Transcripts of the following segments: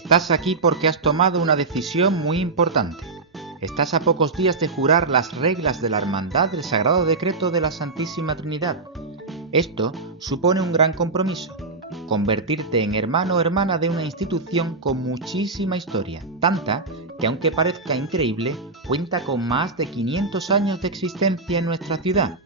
Estás aquí porque has tomado una decisión muy importante. Estás a pocos días de jurar las reglas de la Hermandad del Sagrado Decreto de la Santísima Trinidad. Esto supone un gran compromiso, convertirte en hermano o hermana de una institución con muchísima historia, tanta que aunque parezca increíble, cuenta con más de 500 años de existencia en nuestra ciudad.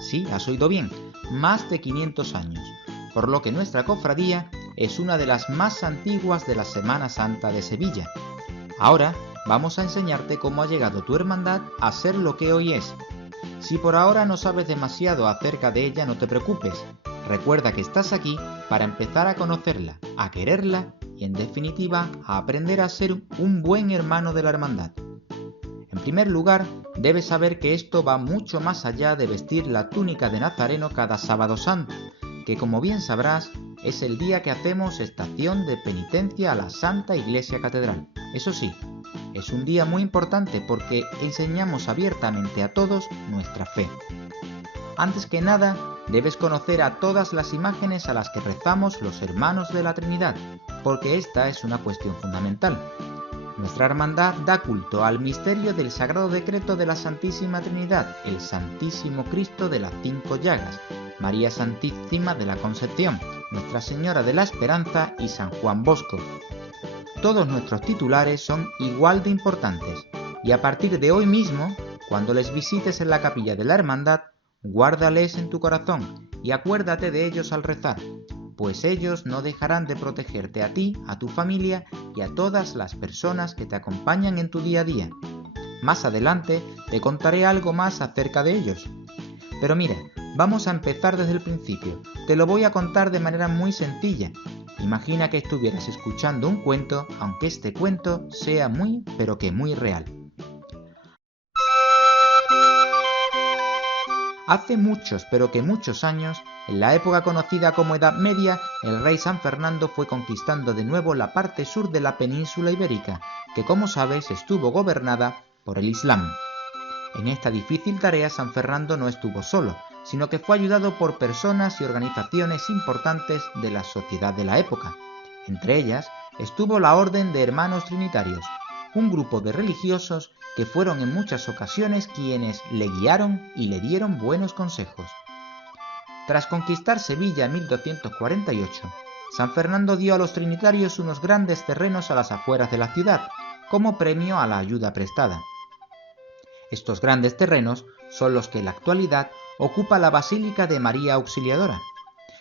Sí, has oído bien, más de 500 años, por lo que nuestra cofradía es una de las más antiguas de la Semana Santa de Sevilla. Ahora vamos a enseñarte cómo ha llegado tu hermandad a ser lo que hoy es. Si por ahora no sabes demasiado acerca de ella, no te preocupes. Recuerda que estás aquí para empezar a conocerla, a quererla y en definitiva a aprender a ser un buen hermano de la hermandad. En primer lugar, debes saber que esto va mucho más allá de vestir la túnica de Nazareno cada sábado santo, que como bien sabrás, es el día que hacemos estación de penitencia a la Santa Iglesia Catedral. Eso sí, es un día muy importante porque enseñamos abiertamente a todos nuestra fe. Antes que nada, debes conocer a todas las imágenes a las que rezamos los hermanos de la Trinidad, porque esta es una cuestión fundamental. Nuestra hermandad da culto al misterio del Sagrado Decreto de la Santísima Trinidad, el Santísimo Cristo de las 5 llagas, María Santísima de la Concepción, Nuestra Señora de la Esperanza y San Juan Bosco. Todos nuestros titulares son igual de importantes, y a partir de hoy mismo, cuando les visites en la capilla de la hermandad, guárdales en tu corazón y acuérdate de ellos al rezar, pues ellos no dejarán de protegerte a ti, a tu familia y a todas las personas que te acompañan en tu día a día. Más adelante te contaré algo más acerca de ellos. Pero mira, vamos a empezar desde el principio. Te lo voy a contar de manera muy sencilla. Imagina que estuvieras escuchando un cuento, aunque este cuento sea muy, pero que muy real. Hace muchos, pero que muchos años, en la época conocida como Edad Media, el rey San Fernando fue conquistando de nuevo la parte sur de la península ibérica, que como sabes estuvo gobernada por el Islam. En esta difícil tarea San Fernando no estuvo solo, sino que fue ayudado por personas y organizaciones importantes de la sociedad de la época. Entre ellas estuvo la Orden de Hermanos Trinitarios, un grupo de religiosos que fueron en muchas ocasiones quienes le guiaron y le dieron buenos consejos. Tras conquistar Sevilla en 1248, San Fernando dio a los trinitarios unos grandes terrenos a las afueras de la ciudad, como premio a la ayuda prestada. Estos grandes terrenos son los que en la actualidad ocupa la Basílica de María Auxiliadora.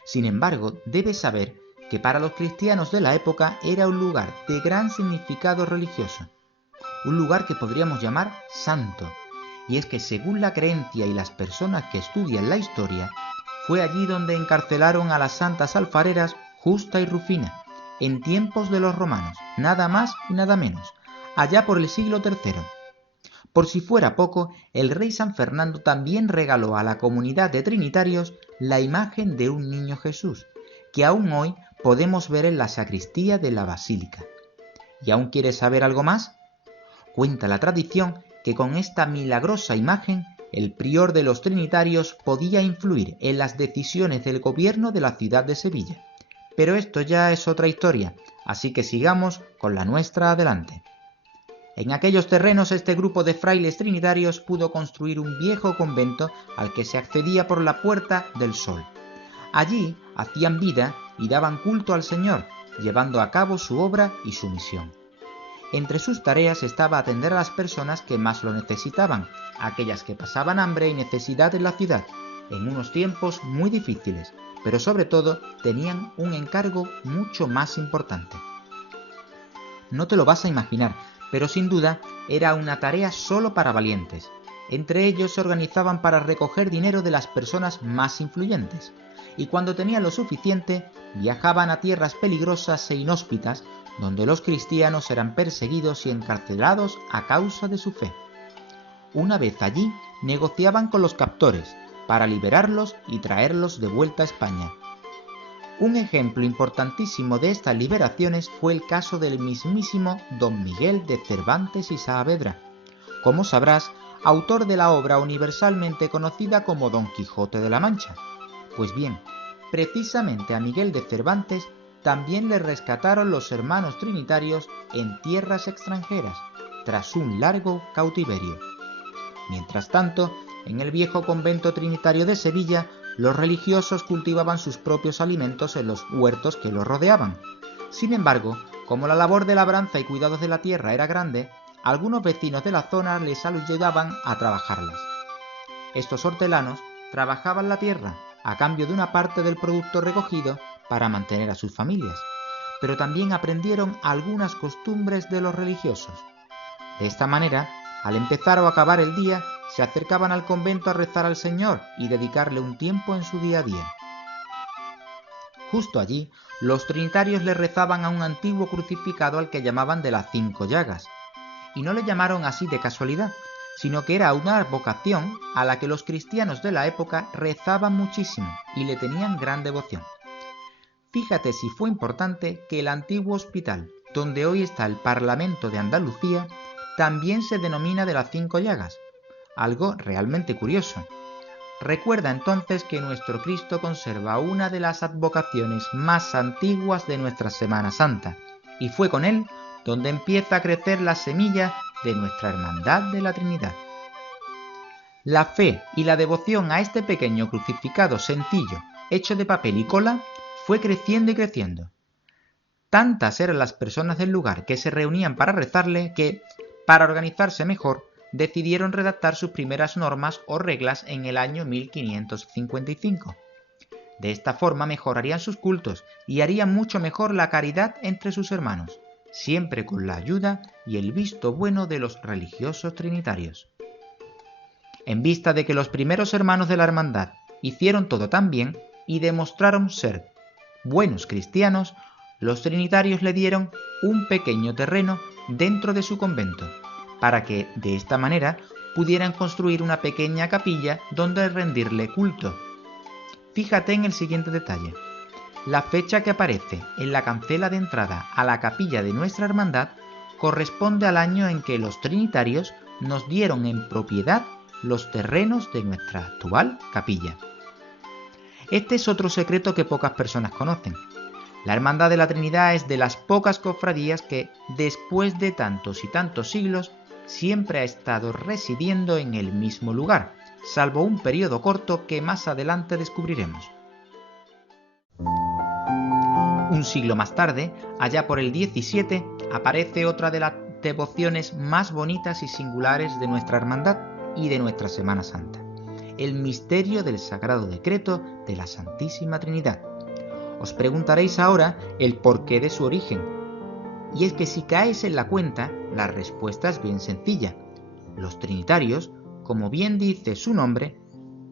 Sin embargo, debes saber que para los cristianos de la época era un lugar de gran significado religioso, un lugar que podríamos llamar santo, y es que según la creencia y las personas que estudian la historia, fue allí donde encarcelaron a las santas alfareras Justa y Rufina, en tiempos de los romanos, nada más y nada menos, allá por el siglo III. Por si fuera poco, el rey San Fernando también regaló a la comunidad de trinitarios la imagen de un niño Jesús, que aún hoy podemos ver en la sacristía de la basílica. ¿Y aún quieres saber algo más? Cuenta la tradición que con esta milagrosa imagen, el prior de los trinitarios podía influir en las decisiones del gobierno de la ciudad de Sevilla. Pero esto ya es otra historia, así que sigamos con la nuestra adelante. En aquellos terrenos este grupo de frailes trinitarios pudo construir un viejo convento al que se accedía por la Puerta del Sol. Allí hacían vida y daban culto al Señor, llevando a cabo su obra y su misión. Entre sus tareas estaba atender a las personas que más lo necesitaban, aquellas que pasaban hambre y necesidad en la ciudad, en unos tiempos muy difíciles, pero sobre todo tenían un encargo mucho más importante. No te lo vas a imaginar, pero sin duda era una tarea solo para valientes. Entre ellos se organizaban para recoger dinero de las personas más influyentes, y cuando tenían lo suficiente, viajaban a tierras peligrosas e inhóspitas, donde los cristianos eran perseguidos y encarcelados a causa de su fe. Una vez allí, negociaban con los captores, para liberarlos y traerlos de vuelta a España. Un ejemplo importantísimo de estas liberaciones fue el caso del mismísimo Don Miguel de Cervantes y Saavedra, como sabrás, autor de la obra universalmente conocida como Don Quijote de la Mancha. Pues bien, precisamente a Miguel de Cervantes también le rescataron los hermanos trinitarios en tierras extranjeras, tras un largo cautiverio. Mientras tanto, en el viejo convento trinitario de Sevilla, los religiosos cultivaban sus propios alimentos en los huertos que los rodeaban. Sin embargo, como la labor de labranza y cuidados de la tierra era grande, algunos vecinos de la zona les ayudaban a trabajarlas. Estos hortelanos trabajaban la tierra a cambio de una parte del producto recogido para mantener a sus familias, pero también aprendieron algunas costumbres de los religiosos. De esta manera, al empezar o acabar el día, se acercaban al convento a rezar al Señor y dedicarle un tiempo en su día a día. Justo allí, los trinitarios le rezaban a un antiguo crucificado al que llamaban de las 5 llagas. Y no le llamaron así de casualidad, sino que era una advocación a la que los cristianos de la época rezaban muchísimo y le tenían gran devoción. Fíjate si fue importante que el antiguo hospital, donde hoy está el Parlamento de Andalucía, también se denomina de las 5 llagas, algo realmente curioso. Recuerda entonces que nuestro Cristo conserva una de las advocaciones más antiguas de nuestra Semana Santa, y fue con él donde empieza a crecer la semilla de nuestra Hermandad de la Trinidad. La fe y la devoción a este pequeño crucificado sencillo, hecho de papel y cola, fue creciendo y creciendo. Tantas eran las personas del lugar que se reunían para rezarle que, para organizarse mejor, decidieron redactar sus primeras normas o reglas en el año 1555. De esta forma mejorarían sus cultos y harían mucho mejor la caridad entre sus hermanos, siempre con la ayuda y el visto bueno de los religiosos trinitarios. En vista de que los primeros hermanos de la hermandad hicieron todo tan bien y demostraron ser buenos cristianos, los trinitarios le dieron un pequeño terreno dentro de su convento, para que, de esta manera, pudieran construir una pequeña capilla donde rendirle culto. Fíjate en el siguiente detalle. La fecha que aparece en la cancela de entrada a la capilla de nuestra hermandad corresponde al año en que los trinitarios nos dieron en propiedad los terrenos de nuestra actual capilla. Este es otro secreto que pocas personas conocen. La Hermandad de la Trinidad es de las pocas cofradías que, después de tantos y tantos siglos, siempre ha estado residiendo en el mismo lugar, salvo un periodo corto que más adelante descubriremos. Un siglo más tarde, allá por el 17, aparece otra de las devociones más bonitas y singulares de nuestra hermandad y de nuestra Semana Santa, el misterio del Sagrado Decreto de la Santísima Trinidad. Os preguntaréis ahora el porqué de su origen, y es que si caes en la cuenta, la respuesta es bien sencilla. Los trinitarios, como bien dice su nombre,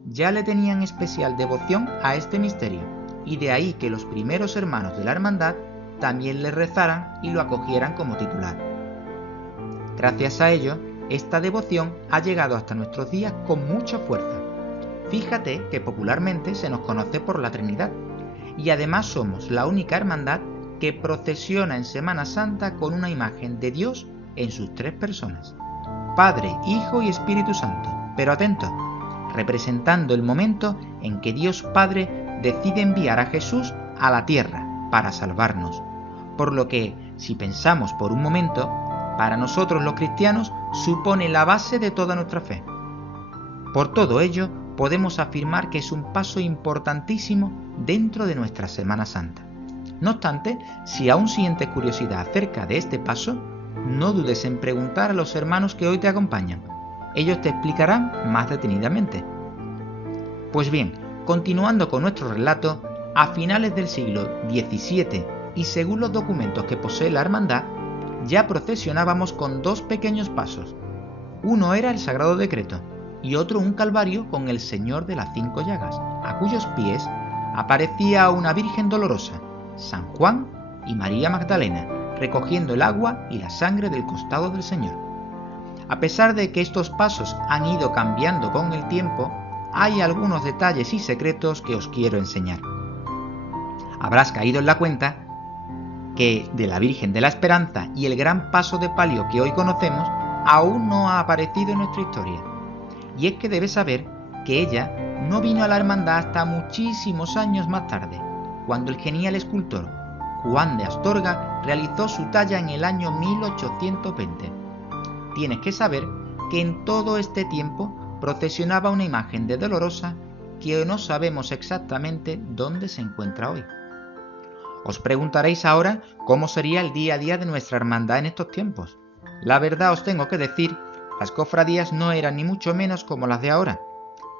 ya le tenían especial devoción a este misterio, y de ahí que los primeros hermanos de la hermandad también le rezaran y lo acogieran como titular. Gracias a ello, esta devoción ha llegado hasta nuestros días con mucha fuerza. Fíjate que popularmente se nos conoce por la Trinidad, y además somos la única hermandad que procesiona en Semana Santa con una imagen de Dios en sus 3 personas, Padre, Hijo y Espíritu Santo, pero atento, representando el momento en que Dios Padre decide enviar a Jesús a la tierra para salvarnos, por lo que, si pensamos por un momento, para nosotros los cristianos supone la base de toda nuestra fe. Por todo ello, podemos afirmar que es un paso importantísimo dentro de nuestra Semana Santa. No obstante, si aún sientes curiosidad acerca de este paso, no dudes en preguntar a los hermanos que hoy te acompañan. Ellos te explicarán más detenidamente. Pues bien, continuando con nuestro relato, a finales del siglo XVII y según los documentos que posee la hermandad, ya procesionábamos con 2 pequeños pasos. Uno era el Sagrado Decreto y otro un calvario con el Señor de las 5 llagas, a cuyos pies aparecía una Virgen dolorosa, San Juan y María Magdalena, recogiendo el agua y la sangre del costado del Señor. A pesar de que estos pasos han ido cambiando con el tiempo, hay algunos detalles y secretos que os quiero enseñar. Habrás caído en la cuenta que de la Virgen de la Esperanza y el gran paso de palio que hoy conocemos aún no ha aparecido en nuestra historia. Y es que debes saber que ella no vino a la hermandad hasta muchísimos años más tarde, cuando el genial escultor Juan de Astorga realizó su talla en el año 1820. Tienes que saber que en todo este tiempo procesionaba una imagen de Dolorosa que no sabemos exactamente dónde se encuentra hoy. Os preguntaréis ahora cómo sería el día a día de nuestra hermandad en estos tiempos. La verdad os tengo que decir, las cofradías no eran ni mucho menos como las de ahora.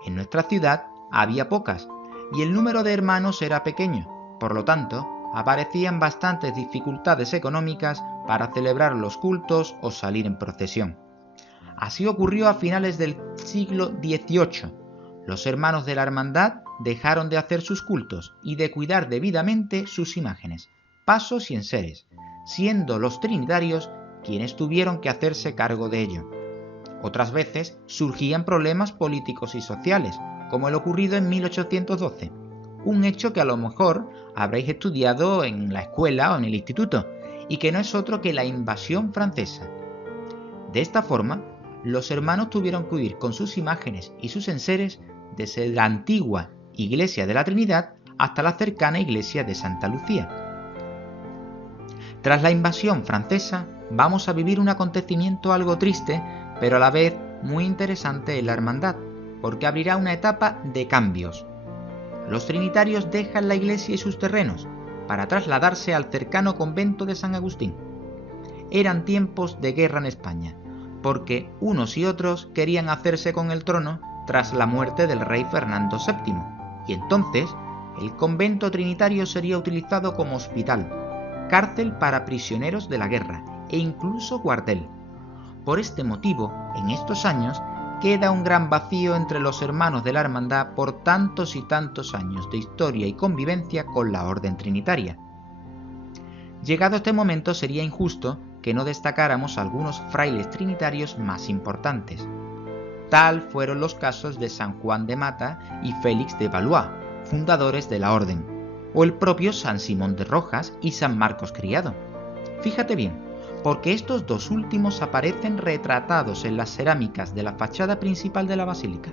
En nuestra ciudad había pocas y el número de hermanos era pequeño, por lo tanto, aparecían bastantes dificultades económicas para celebrar los cultos o salir en procesión. Así ocurrió a finales del siglo XVIII. Los hermanos de la hermandad dejaron de hacer sus cultos y de cuidar debidamente sus imágenes, pasos y enseres, siendo los trinitarios quienes tuvieron que hacerse cargo de ello. Otras veces surgían problemas políticos y sociales, como el ocurrido en 1812, un hecho que a lo mejor habréis estudiado en la escuela o en el instituto, y que no es otro que la invasión francesa. De esta forma, los hermanos tuvieron que huir con sus imágenes y sus enseres desde la antigua Iglesia de la Trinidad hasta la cercana Iglesia de Santa Lucía. Tras la invasión francesa, vamos a vivir un acontecimiento algo triste, pero a la vez muy interesante en la hermandad, porque abrirá una etapa de cambios. Los trinitarios dejan la iglesia y sus terrenos para trasladarse al cercano convento de San Agustín. Eran tiempos de guerra en España, porque unos y otros querían hacerse con el trono tras la muerte del rey Fernando VII, y entonces el convento trinitario sería utilizado como hospital, cárcel para prisioneros de la guerra e incluso cuartel. Por este motivo, en estos años, queda un gran vacío entre los hermanos de la hermandad por tantos y tantos años de historia y convivencia con la orden trinitaria. Llegado este momento, sería injusto que no destacáramos algunos frailes trinitarios más importantes. Tal fueron los casos de San Juan de Mata y Félix de Valois, fundadores de la orden, o el propio San Simón de Rojas y San Marcos Criado. Fíjate bien, porque estos dos últimos aparecen retratados en las cerámicas de la fachada principal de la basílica.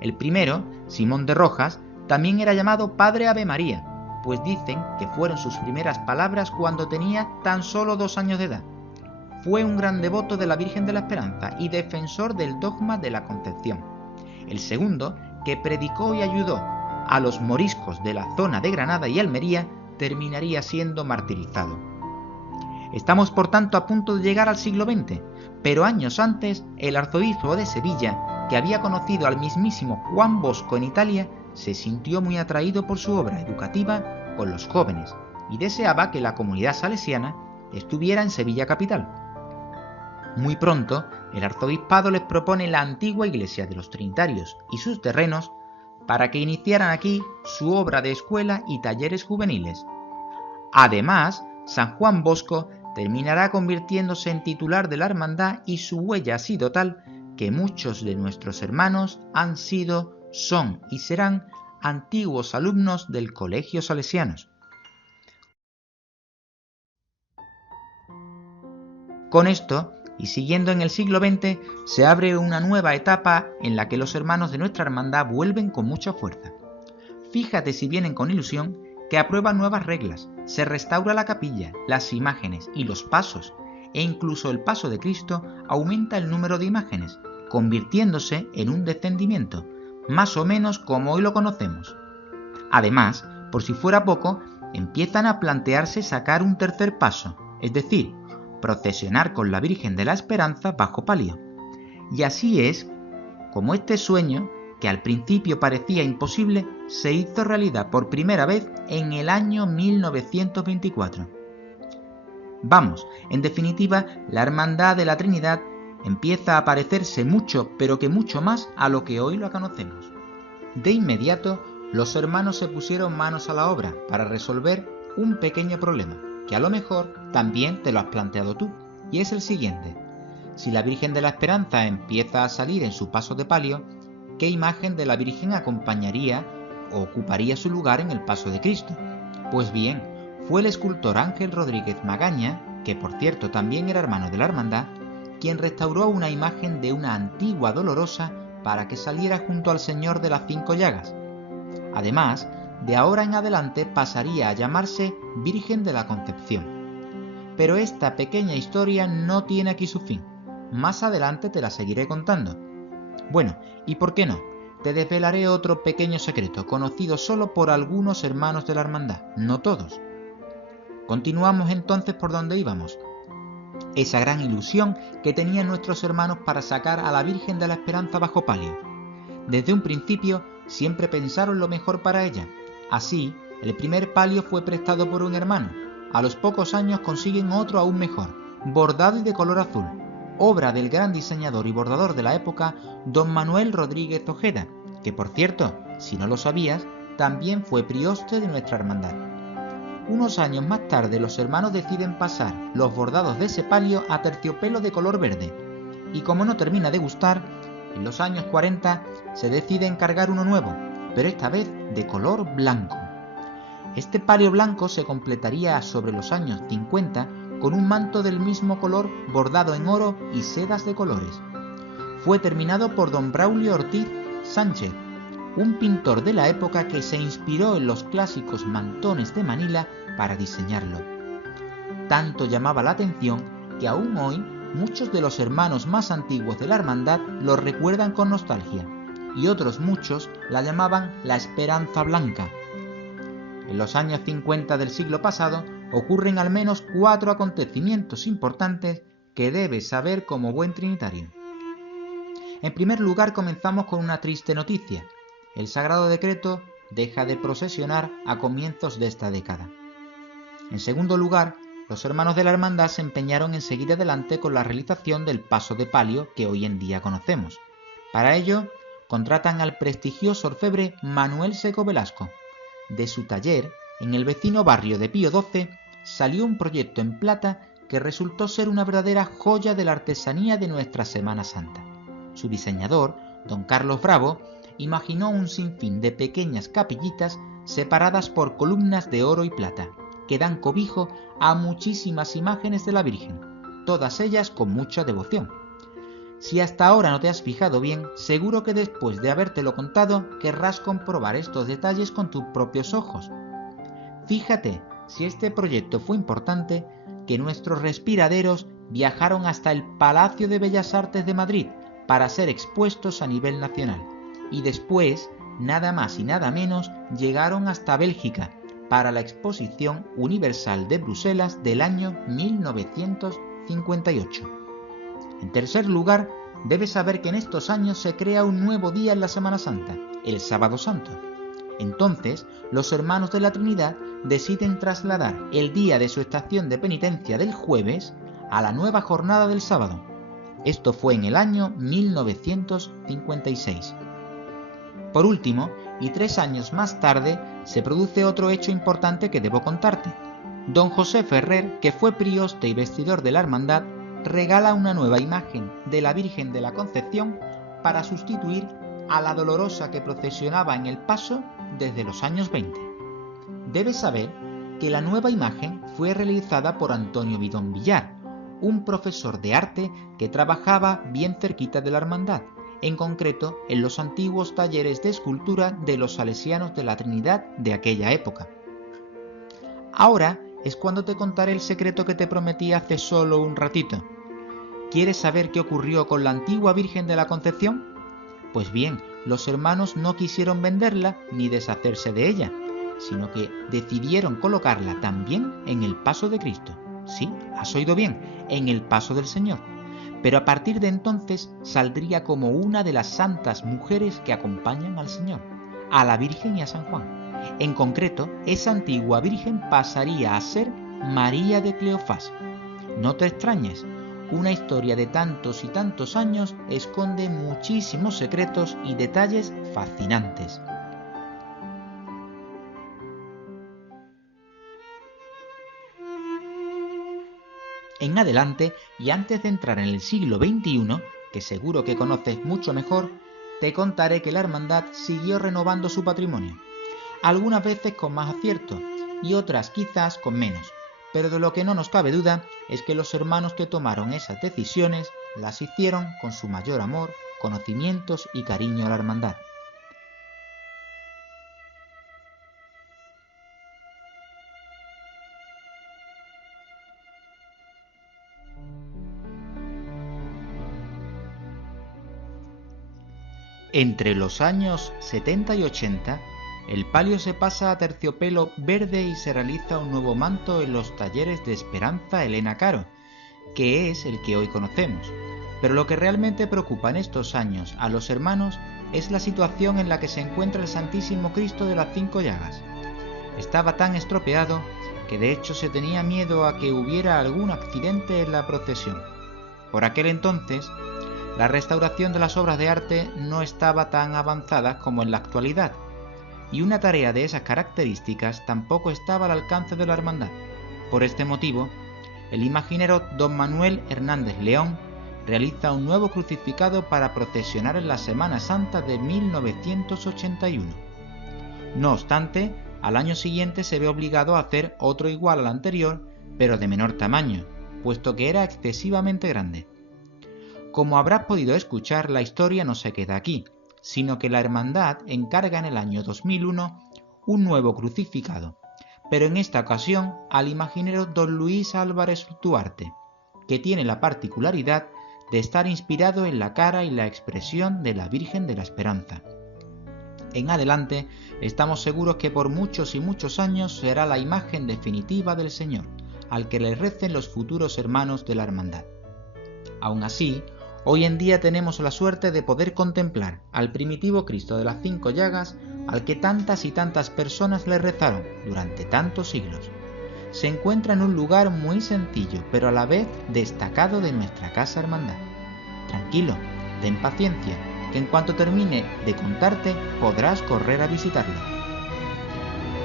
El primero, Simón de Rojas, también era llamado Padre Ave María, pues dicen que fueron sus primeras palabras cuando tenía tan solo 2 años de edad. Fue un gran devoto de la Virgen de la Esperanza y defensor del dogma de la Concepción. El segundo, que predicó y ayudó a los moriscos de la zona de Granada y Almería, terminaría siendo martirizado. Estamos por tanto a punto de llegar al siglo XX, pero años antes el arzobispo de Sevilla, que había conocido al mismísimo Juan Bosco en Italia, se sintió muy atraído por su obra educativa con los jóvenes y deseaba que la comunidad salesiana estuviera en Sevilla capital. Muy pronto, el arzobispado les propone la antigua iglesia de los Trinitarios y sus terrenos para que iniciaran aquí su obra de escuela y talleres juveniles. Además, San Juan Bosco terminará convirtiéndose en titular de la hermandad y su huella ha sido tal que muchos de nuestros hermanos han sido, son y serán antiguos alumnos del Colegio Salesianos. Con esto, y siguiendo en el siglo XX, se abre una nueva etapa en la que los hermanos de nuestra hermandad vuelven con mucha fuerza. Fíjate si vienen con ilusión que aprueban nuevas reglas, se restaura la capilla, las imágenes y los pasos, e incluso el paso de Cristo aumenta el número de imágenes, convirtiéndose en un descendimiento, más o menos como hoy lo conocemos. Además, por si fuera poco, empiezan a plantearse sacar un tercer paso, es decir, procesionar con la Virgen de la Esperanza bajo palio. Y así es como este sueño, que al principio parecía imposible, se hizo realidad por primera vez en el año 1924. Vamos, en definitiva, la Hermandad de la Trinidad empieza a parecerse mucho, pero que mucho más a lo que hoy lo conocemos. De inmediato, los hermanos se pusieron manos a la obra para resolver un pequeño problema, que a lo mejor también te lo has planteado tú, y es el siguiente. Si la Virgen de la Esperanza empieza a salir en su paso de palio, ¿qué imagen de la Virgen acompañaría o ocuparía su lugar en el paso de Cristo? Pues bien, fue el escultor Ángel Rodríguez Magaña, que por cierto también era hermano de la hermandad, quien restauró una imagen de una antigua Dolorosa para que saliera junto al Señor de las 5 llagas. Además, de ahora en adelante pasaría a llamarse Virgen de la Concepción. Pero esta pequeña historia no tiene aquí su fin. Más adelante te la seguiré contando. Bueno, ¿y por qué no? Te desvelaré otro pequeño secreto, conocido solo por algunos hermanos de la hermandad, no todos. Continuamos entonces por donde íbamos. Esa gran ilusión que tenían nuestros hermanos para sacar a la Virgen de la Esperanza bajo palio. Desde un principio siempre pensaron lo mejor para ella. Así, el primer palio fue prestado por un hermano. A los pocos años consiguen otro aún mejor, bordado y de color azul, obra del gran diseñador y bordador de la época, don Manuel Rodríguez Ojeda, que por cierto, si no lo sabías, también fue prioste de nuestra hermandad. Unos años más tarde los hermanos deciden pasar los bordados de ese palio a terciopelo de color verde, y como no termina de gustar, en los años 40 se decide encargar uno nuevo, pero esta vez de color blanco. Este palio blanco se completaría sobre los años 50 con un manto del mismo color bordado en oro y sedas de colores. Fue terminado por don Braulio Ortiz Sánchez, un pintor de la época que se inspiró en los clásicos mantones de Manila para diseñarlo. Tanto llamaba la atención que aún hoy muchos de los hermanos más antiguos de la hermandad lo recuerdan con nostalgia, y otros muchos la llamaban la Esperanza Blanca. En los años 50 del siglo pasado ocurren al menos 4 acontecimientos importantes que debes saber como buen trinitario. En primer lugar, comenzamos con una triste noticia. El Sagrado Decreto deja de procesionar a comienzos de esta década. En segundo lugar, los hermanos de la hermandad se empeñaron en seguir adelante con la realización del paso de palio que hoy en día conocemos. Para ello, contratan al prestigioso orfebre Manuel Seco Velasco. De su taller, en el vecino barrio de Pío XII, salió un proyecto en plata que resultó ser una verdadera joya de la artesanía de nuestra Semana Santa. Su diseñador, don Carlos Bravo, imaginó un sinfín de pequeñas capillitas separadas por columnas de oro y plata, que dan cobijo a muchísimas imágenes de la Virgen, todas ellas con mucha devoción. Si hasta ahora no te has fijado bien, seguro que después de habértelo contado querrás comprobar estos detalles con tus propios ojos. Fíjate, si este proyecto fue importante, que nuestros respiraderos viajaron hasta el Palacio de Bellas Artes de Madrid para ser expuestos a nivel nacional, y después, nada más y nada menos, llegaron hasta Bélgica para la Exposición Universal de Bruselas del año 1958. En tercer lugar, debes saber que en estos años se crea un nuevo día en la Semana Santa, el Sábado Santo. Entonces, los hermanos de la Trinidad deciden trasladar el día de su estación de penitencia del jueves a la nueva jornada del sábado. Esto fue en el año 1956. Por último, y 3 años más tarde, se produce otro hecho importante que debo contarte. Don José Ferrer, que fue prioste y vestidor de la hermandad, regala una nueva imagen de la Virgen de la Concepción para sustituir a la dolorosa que procesionaba en el paso desde los años 20. Debes saber que la nueva imagen fue realizada por Antonio Bidón Villar, un profesor de arte que trabajaba bien cerquita de la hermandad, en concreto en los antiguos talleres de escultura de los salesianos de la Trinidad de aquella época. Ahora es cuando te contaré el secreto que te prometí hace solo un ratito. ¿Quieres saber qué ocurrió con la antigua Virgen de la Concepción? Pues bien, los hermanos no quisieron venderla ni deshacerse de ella, sino que decidieron colocarla también en el paso de Cristo. Sí, has oído bien, en el paso del Señor. Pero a partir de entonces saldría como una de las santas mujeres que acompañan al Señor, a la Virgen y a San Juan. En concreto, esa antigua Virgen pasaría a ser María de Cleofás. No te extrañes, una historia de tantos y tantos años esconde muchísimos secretos y detalles fascinantes. En adelante, y antes de entrar en el siglo XXI, que seguro que conoces mucho mejor, te contaré que la hermandad siguió renovando su patrimonio. Algunas veces con más acierto y otras quizás con menos, pero de lo que no nos cabe duda es que los hermanos que tomaron esas decisiones las hicieron con su mayor amor, conocimientos y cariño a la hermandad. Entre los años 70 y 80, el palio se pasa a terciopelo verde y se realiza un nuevo manto en los talleres de Esperanza Elena Caro, que es el que hoy conocemos. Pero lo que realmente preocupa en estos años a los hermanos es la situación en la que se encuentra el Santísimo Cristo de las Cinco Llagas. Estaba tan estropeado que de hecho se tenía miedo a que hubiera algún accidente en la procesión. Por aquel entonces, la restauración de las obras de arte no estaba tan avanzada como en la actualidad, y una tarea de esas características tampoco estaba al alcance de la hermandad. Por este motivo, el imaginero don Manuel Hernández León realiza un nuevo crucificado para procesionar en la Semana Santa de 1981. No obstante, al año siguiente se ve obligado a hacer otro igual al anterior, pero de menor tamaño, puesto que era excesivamente grande. Como habrás podido escuchar, la historia no se queda aquí, sino que la hermandad encarga en el año 2001 un nuevo crucificado, pero en esta ocasión al imaginero don Luis Álvarez Duarte, que tiene la particularidad de estar inspirado en la cara y la expresión de la Virgen de la Esperanza. En adelante, estamos seguros que por muchos y muchos años será la imagen definitiva del Señor, al que le recen los futuros hermanos de la hermandad. Aún así, hoy en día tenemos la suerte de poder contemplar al primitivo Cristo de las Cinco Llagas, al que tantas y tantas personas le rezaron durante tantos siglos. Se encuentra en un lugar muy sencillo, pero a la vez destacado de nuestra casa hermandad. Tranquilo, ten paciencia, que en cuanto termine de contarte podrás correr a visitarlo.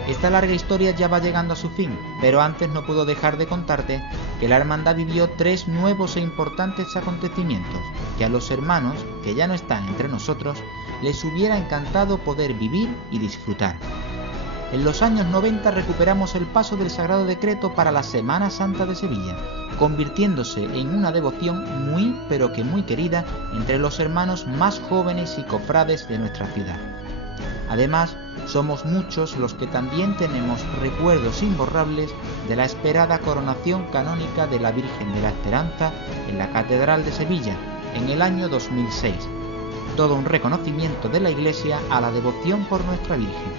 Esta larga historia ya va llegando a su fin, pero antes no puedo dejar de contarte que la hermandad vivió 3 nuevos e importantes acontecimientos que a los hermanos, que ya no están entre nosotros, les hubiera encantado poder vivir y disfrutar. En los años 90 recuperamos el paso del Sagrado Decreto para la Semana Santa de Sevilla, convirtiéndose en una devoción muy pero que muy querida entre los hermanos más jóvenes y cofrades de nuestra ciudad. Además, somos muchos los que también tenemos recuerdos imborrables de la esperada coronación canónica de la Virgen de la Esperanza en la Catedral de Sevilla en el año 2006. Todo un reconocimiento de la Iglesia a la devoción por nuestra Virgen.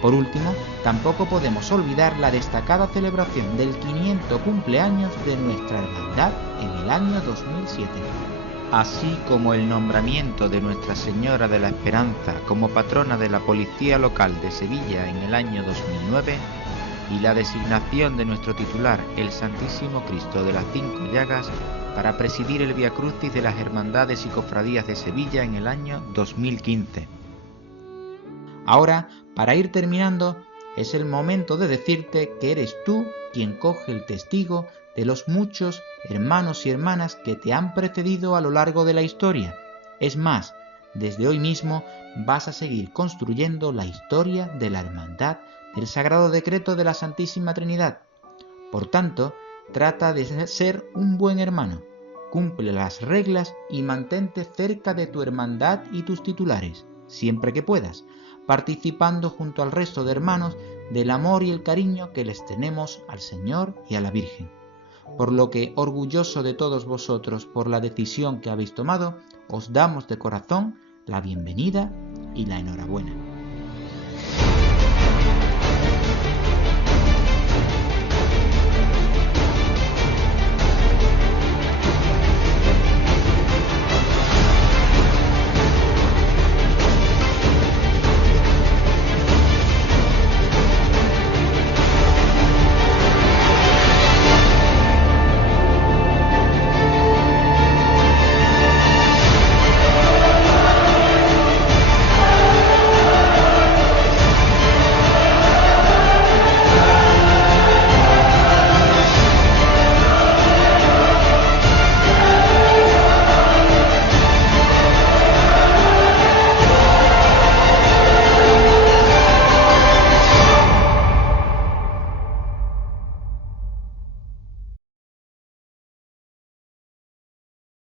Por último, tampoco podemos olvidar la destacada celebración del 500 cumpleaños de nuestra hermandad en el año 2007. Así como el nombramiento de Nuestra Señora de la Esperanza como patrona de la Policía Local de Sevilla en el año 2009 y la designación de nuestro titular, el Santísimo Cristo de las Cinco Llagas, para presidir el Vía Crucis de las Hermandades y Cofradías de Sevilla en el año 2015. Ahora, para ir terminando, es el momento de decirte que eres tú quien coge el testigo de los muchos hermanos y hermanas que te han precedido a lo largo de la historia. Es más, desde hoy mismo vas a seguir construyendo la historia de la hermandad del Sagrado Decreto de la Santísima Trinidad. Por tanto, trata de ser un buen hermano, cumple las reglas y mantente cerca de tu hermandad y tus titulares, siempre que puedas, participando junto al resto de hermanos del amor y el cariño que les tenemos al Señor y a la Virgen. Por lo que, orgulloso de todos vosotros por la decisión que habéis tomado, os damos de corazón la bienvenida y la enhorabuena.